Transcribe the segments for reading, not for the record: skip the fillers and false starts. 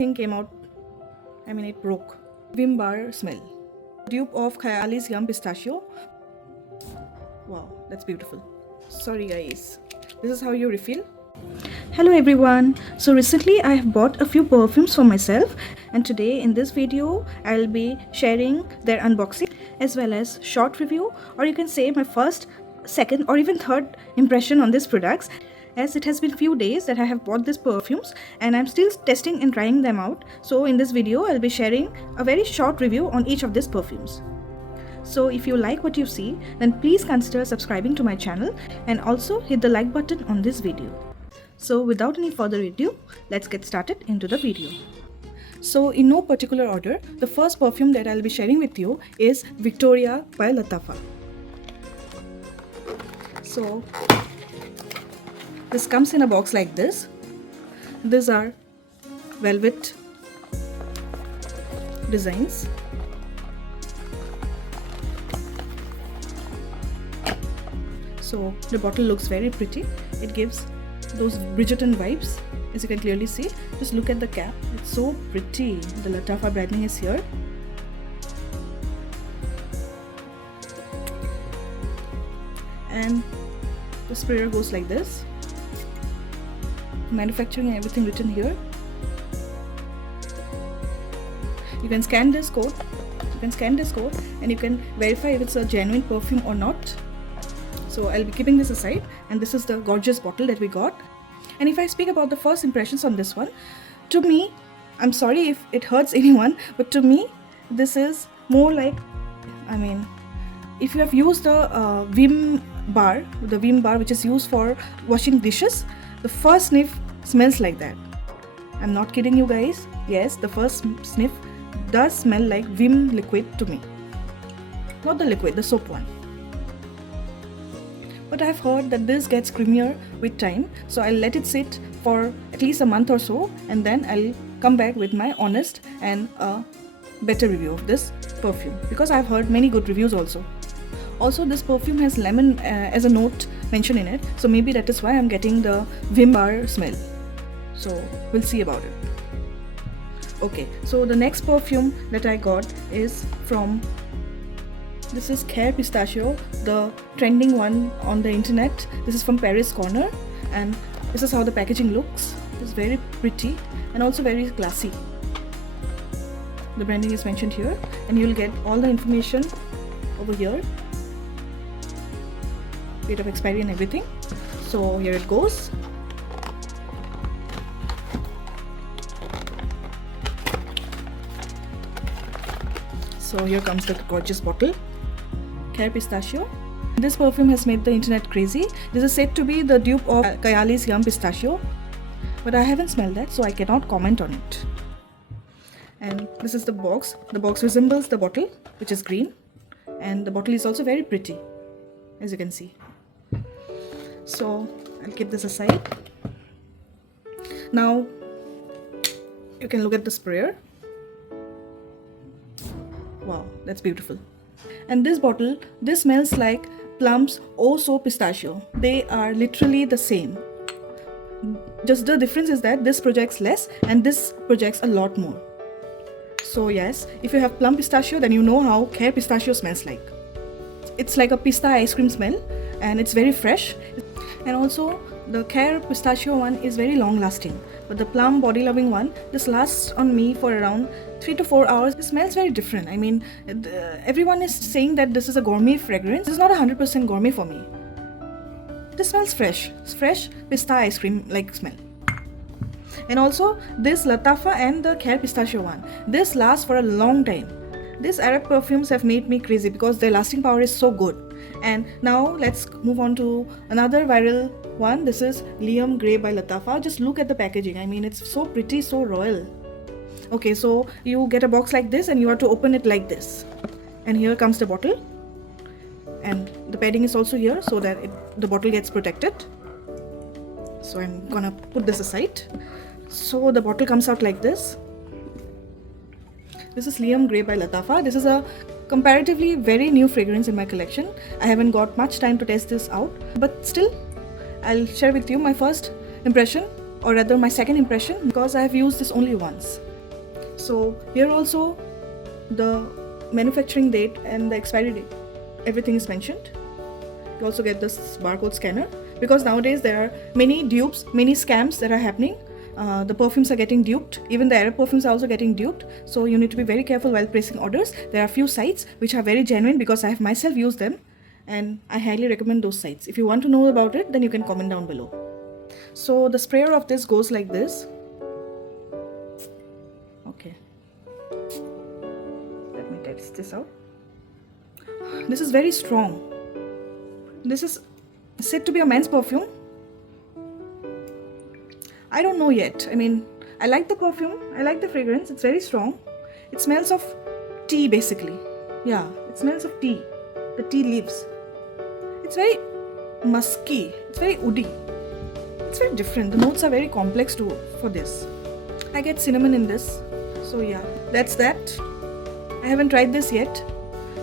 thing came out, it broke. Vim bar smell. Dupe of Khayali's Yum Pistachio. Wow, that's beautiful. Sorry guys. This is how you refill. Hello everyone. So recently I have bought a few perfumes for myself, and today in this video I'll be sharing their unboxing as well as short review, or you can say my first, second or even third impression on these products, as it has been few days that I have bought these perfumes and I'm still testing and trying them out. So in this video I'll be sharing a very short review on each of these perfumes. So if you like what you see, then please consider subscribing to my channel and also hit the like button on this video. So without any further ado, let's get started into the video. So in no particular order, the first perfume that I'll be sharing with you is Victoria by Lattafa. So this comes in a box like this. These are velvet designs. So the bottle looks very pretty. It gives those Bridgerton vibes, as you can clearly see. Just look at the cap, it's so pretty. The Lattafa branding is here. And the sprayer goes like this. Manufacturing and everything written here. You can scan this code. And you can verify if it's a genuine perfume or not. So I'll be keeping this aside, and this is the gorgeous bottle that we got. And if I speak about the first impressions on this one, to me, I'm sorry if it hurts anyone, but to me this is more like, if you have used the Vim bar which is used for washing dishes, the first sniff smells like that. I'm not kidding you guys. Yes, the first sniff does smell like Vim liquid to me. Not the liquid, the soap one. But I've heard that this gets creamier with time, so I'll let it sit for at least a month or so, and then I'll come back with my honest and a better review of this perfume, because I've heard many good reviews also. Also, this perfume has lemon as a note mentioned in it, so maybe that is why I'm getting the Vim bar smell. So we'll see about it. Okay, so the next perfume that I got is from, this is Care Pistachio, the trending one on the internet. This is from Paris Corner, and this is how the packaging looks. It's very pretty and also very classy. The branding is mentioned here, and you'll get all the information over here, date of expiry and everything. So here it goes. So here comes the gorgeous bottle. Care Pistachio. This perfume has made the internet crazy. This is said to be the dupe of Khayali's Yum Pistachio, but I haven't smelled that, so I cannot comment on it. And this is the box. The box resembles the bottle, which is green, and the bottle is also very pretty, as you can see. So I'll keep this aside. Now you can look at the sprayer. Wow, that's beautiful. And this bottle, this smells like Plum's Oh So Pistachio. They are literally the same. Just the difference is that this projects less and this projects a lot more. So yes, if you have Plum Pistachio, then you know how Care Pistachio smells like. It's like a pista ice cream smell, and it's very fresh. And also the Care Pistachio one is very long lasting, but the Plum body loving one, this lasts on me for around 3 to 4 hours. It smells very different. Everyone is saying that this is a gourmet fragrance. This is not 100% gourmet for me. This smells fresh pista ice cream like smell. And also this Lattafa and the Care Pistachio one, this lasts for a long time. These Arab perfumes have made me crazy because their lasting power is so good. And now let's move on to another viral one. This is Liam Grey by Lattafa. Just look at the packaging. It's so pretty, so royal. Okay, so you get a box like this and you have to open it like this. And here comes the bottle. And the padding is also here so that the bottle gets protected. So I'm gonna put this aside. So the bottle comes out like this. This is Liam Grey by Lattafa. This is a comparatively very new fragrance in my collection. I haven't got much time to test this out, but still I'll share with you my first impression, or rather my second impression, because I have used this only once. So here also the manufacturing date and the expiry date, everything is mentioned. You also get this barcode scanner, because nowadays there are many dupes, many scams that are happening. The perfumes are getting duped, even the Arab perfumes are also getting duped, so you need to be very careful while placing orders. There are few sites which are very genuine, because I have myself used them, and I highly recommend those sites. If you want to know about it, then you can comment down below. So the sprayer of this goes like this. Okay, let me test this out. This is very strong. This is said to be a men's perfume. I don't know yet. I mean, I like the perfume, I like the fragrance, it's very strong. It smells of tea basically. Yeah, it smells of tea, the tea leaves. It's very musky, it's very woody. It's very different. The notes are very complex too for this. I get cinnamon in this. So yeah, that's that. I haven't tried this yet,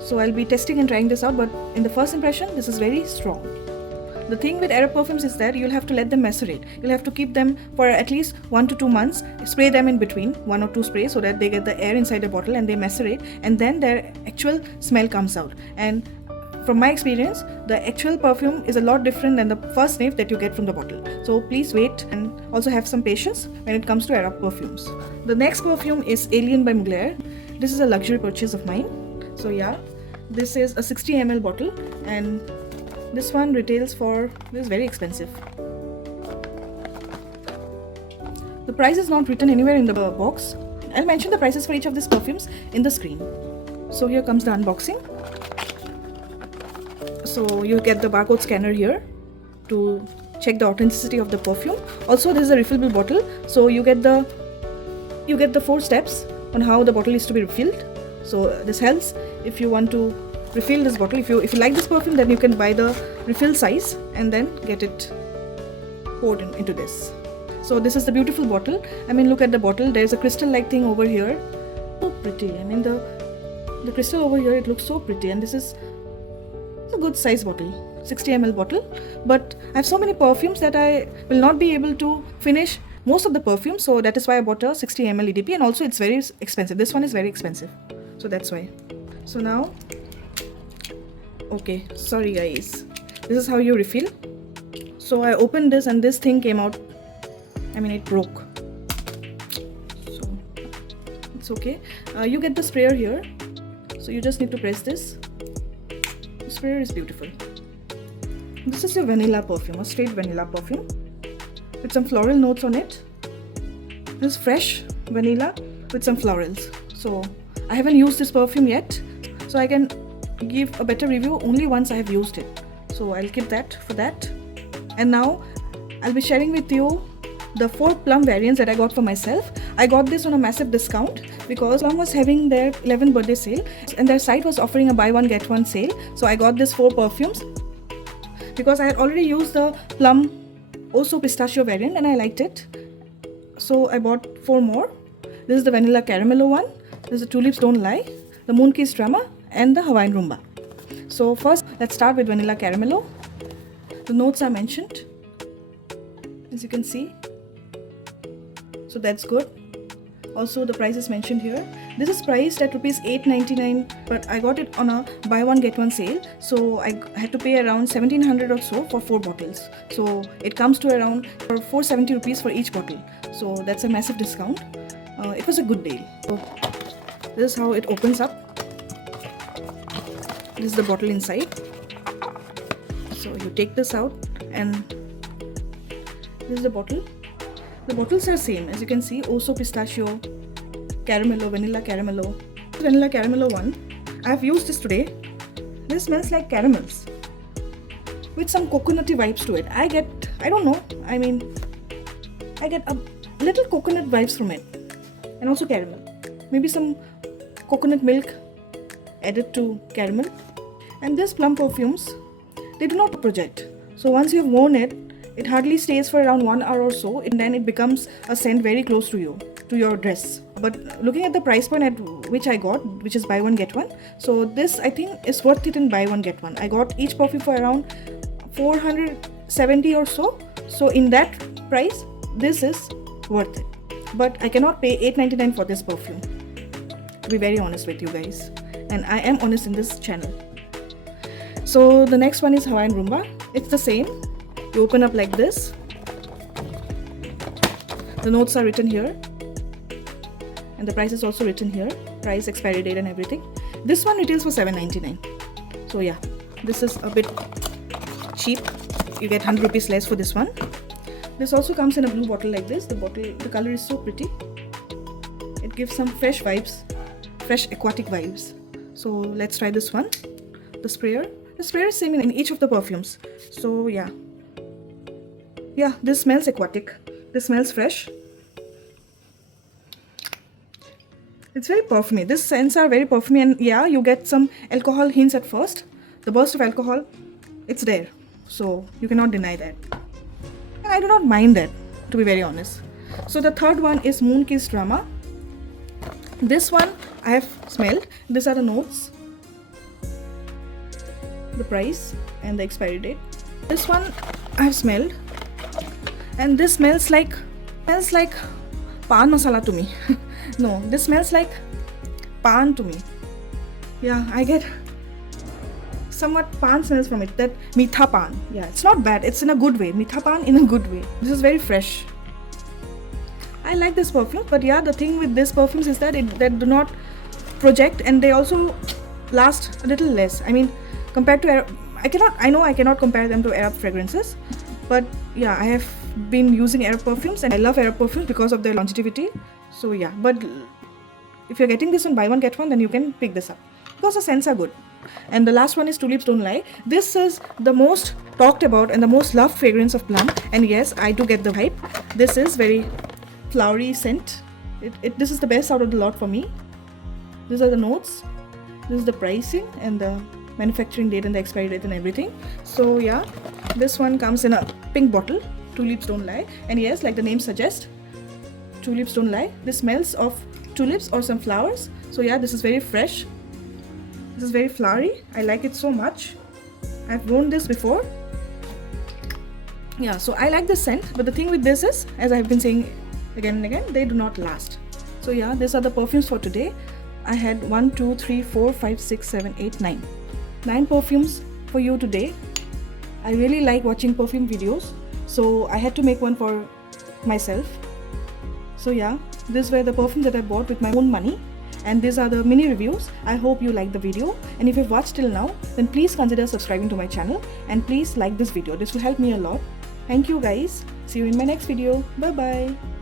so I'll be testing and trying this out, but in the first impression, this is very strong. The thing with Arab perfumes is that you'll have to let them macerate. You'll have to keep them for at least 1 to 2 months, spray them in between, 1 or 2 sprays, so that they get the air inside the bottle and they macerate, and then their actual smell comes out. And from my experience, the actual perfume is a lot different than the first sniff that you get from the bottle. So please wait and also have some patience when it comes to Arab perfumes. The next perfume is Alien by Mugler. This is a luxury purchase of mine. So yeah, this is a 60 ml bottle, and this one retails for, this is very expensive. The price is not written anywhere in the box. I'll mention the prices for each of these perfumes in the screen. So here comes the unboxing. So you get the barcode scanner here to check the authenticity of the perfume. Also, this is a refillable bottle, so you get the 4 steps on how the bottle is to be refilled. So this helps if you want to refill this bottle. If you like this perfume, then you can buy the refill size and then get it poured into this. So this is the beautiful bottle. I mean, look at the bottle. There's a crystal-like thing over here. So pretty. I mean, the crystal over here, it looks so pretty, and this is a good size bottle, 60 ml bottle. But I have so many perfumes that I will not be able to finish most of the perfume, so that is why I bought a 60 ml EDP, and also it's very expensive. This one is very expensive, so that's why. So now, okay, sorry guys, this is how you refill. So I opened this and this thing came out. I mean, it broke, so it's okay. You get the sprayer here, so you just need to press this. The sprayer is beautiful. This is a vanilla perfume, a straight vanilla perfume with some floral notes on it. This is fresh vanilla with some florals. So I haven't used this perfume yet, so I can give a better review only once I have used it. So I'll keep that for that. And now I'll be sharing with you the 4 Plum variants that I got for myself. I got this on a massive discount because Plum was having their 11th birthday sale, and their site was offering a buy one get one sale. So I got this 4 perfumes because I had already used the Plum Also Pistachio variant and I liked it. So I bought 4 more. This is the Vanilla Caramello one. This is the Tulips Don't Lie, the Moonkiss Drama, and the Hawaiian Rumba. So first, let's start with Vanilla Caramello. The notes are mentioned, as you can see. So that's good. Also, the price is mentioned here. This is priced at rupees 8.99, but I got it on a buy one get one sale, so I had to pay around 1700 or so for 4 bottles. So it comes to around 470 rupees for each bottle. So that's a massive discount. It was a good deal. So this is how it opens up. This is the bottle inside. So you take this out, and this is the bottle. The bottles are same, as you can see. Oso Pistachio, Caramello, Vanilla Caramello. Vanilla Caramello one. I have used this today. This smells like caramels with some coconutty vibes to it. I get a little coconut vibes from it, and also caramel. Maybe some coconut milk added to caramel. And these Plum perfumes, they do not project. So once you have worn it, it hardly stays for around 1 hour or so, and then it becomes a scent very close to you, to your dress. But looking at the price point at which I got, which is buy one get one, so this I think is worth it in buy one get one. I got each perfume for around 470 or so. So in that price, this is worth it. but I cannot pay $8.99 for this perfume, to be very honest with you guys, and I am honest in this channel. So the next one is Hawaiian Rumba. It's the same. You open up like this. The notes are written here, and the price is also written here, price, expiry date and everything. This one retails for $7.99. So yeah, this is a bit cheap. You get 100 rupees less for this one. This also comes in a blue bottle like this. The color is so pretty. It gives some fresh vibes, fresh aquatic vibes. So let's try this one. The sprayer is same in each of the perfumes. So yeah, this smells aquatic. This smells fresh. It's very perfumy. These scents are very perfumy, and yeah, you get some alcohol hints at first. The burst of alcohol, it's there. So you cannot deny that. And I do not mind that, to be very honest. So the third one is Moon Kiss Drama. This one I have smelled. These are the notes, the price and the expiry date. This one I have smelled, and this smells like pan masala to me. No, this smells like pan to me. Yeah, I get somewhat pan smells from it, that mitha pan. Yeah, it's not bad, it's in a good way. Mitha pan in a good way. This is very fresh. I like this perfume, but yeah, the thing with these perfumes is that they do not project, and they also last a little less. I mean, compared to I know I cannot compare them to Arab fragrances, but yeah, I have been using Arab perfumes and I love Arab perfumes because of their longevity. So yeah, but if you're getting this on buy one get one, then you can pick this up because the scents are good. And the last one is Tulips Don't Lie. This is the most talked about and the most loved fragrance of Plum, and yes, I do get the hype. This is very flowery scent. This is the best out of the lot for me. These are the notes, this is the pricing and the manufacturing date and the expiry date and everything. So yeah, this one comes in a pink bottle, Tulips Don't Lie, and yes, like the name suggests, tulips don't lie. This smells of tulips or some flowers. So yeah, this is very fresh, this is very flowery. I like it so much. I've worn this before. Yeah, so I like this scent, but the thing with this is, as I've been saying again and again, they do not last. So yeah, these are the perfumes for today. I had 1, 2, 3, 4, 5, 6, 7, 8, 9. 9 perfumes for you today. I really like watching perfume videos, so I had to make one for myself. So yeah, these were the perfumes that I bought with my own money, and these are the mini reviews. I hope you liked the video, and if you've watched till now, then please consider subscribing to my channel and please like this video. This will help me a lot. Thank you guys. See you in my next video. Bye bye.